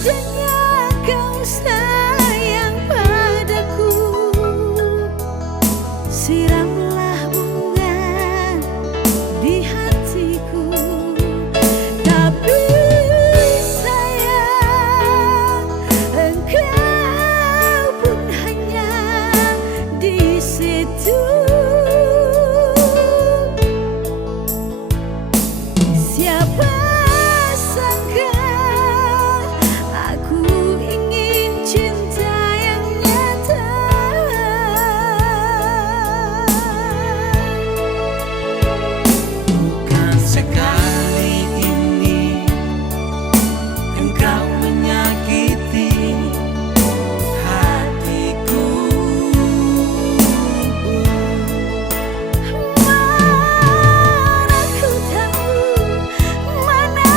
Seandainya kau sayang padaku, siramlah bunga di hatiku. Tapi sayang, engkau pun hanya di situ. Siapa sangka aku ingin cinta yang nyata. Bukan sekali ini engkau menyakiti hatiku. Mana ku tahu, mana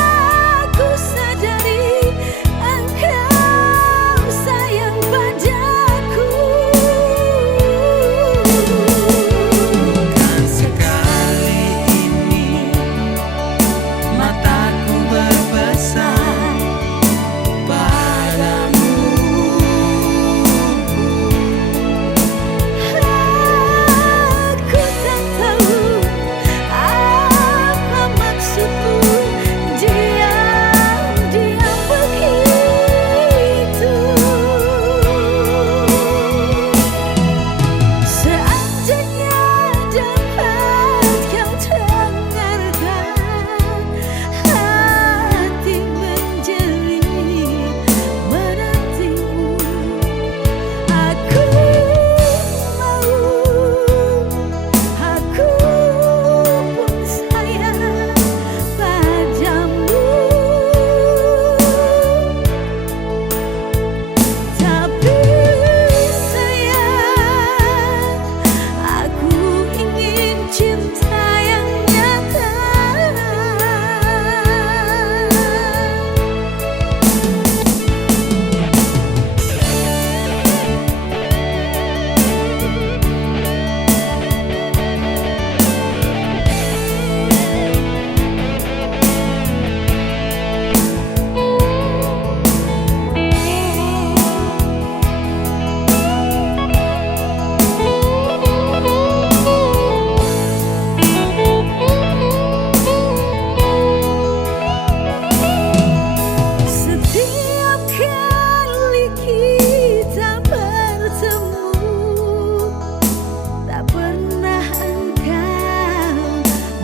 ku sadari engkau sayang padaku. Bukan sekali ini mataku berpesan padamu. Aku tak tahu apa maksudmu diam-diam begitu. Seandainya dapat kau dengarkan hati menjerit menantimu, aku mau, aku pun sayang padamu. Tapi sayang, aku ingin cinta yang nyata. Setiap kali kita bertemu, tak pernah engkau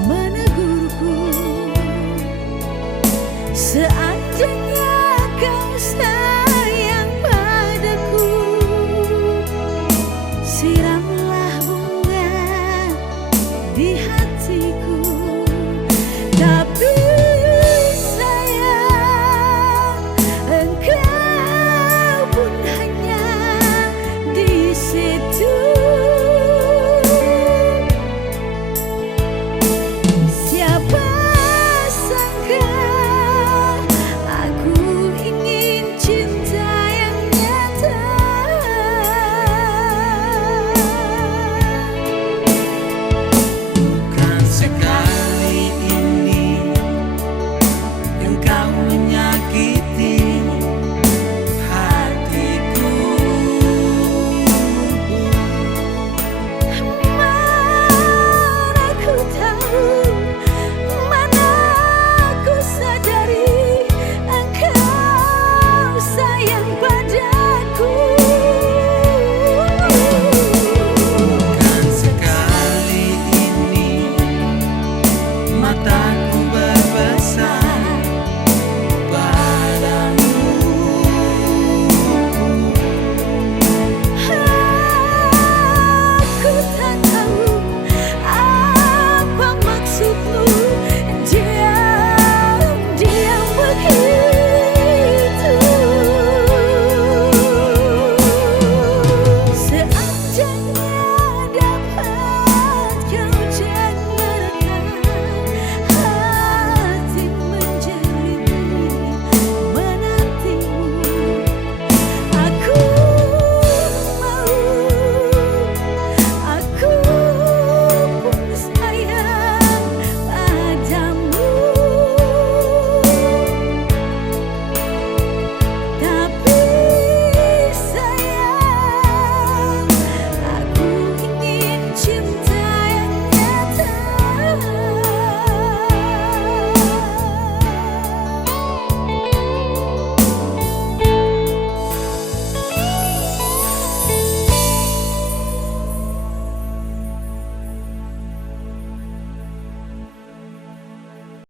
menegurku. Seandainya